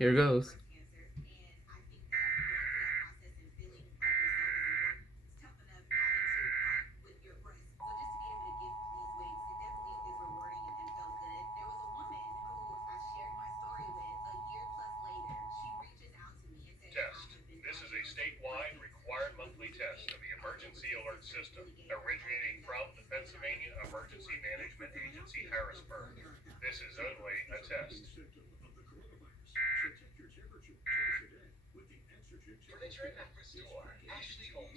Here goes. Test. This is a statewide required monthly test of the emergency alert system originating from the Pennsylvania Emergency Management Agency, Harrisburg. This is only a test. For the Trip Store, Ashley Olsen.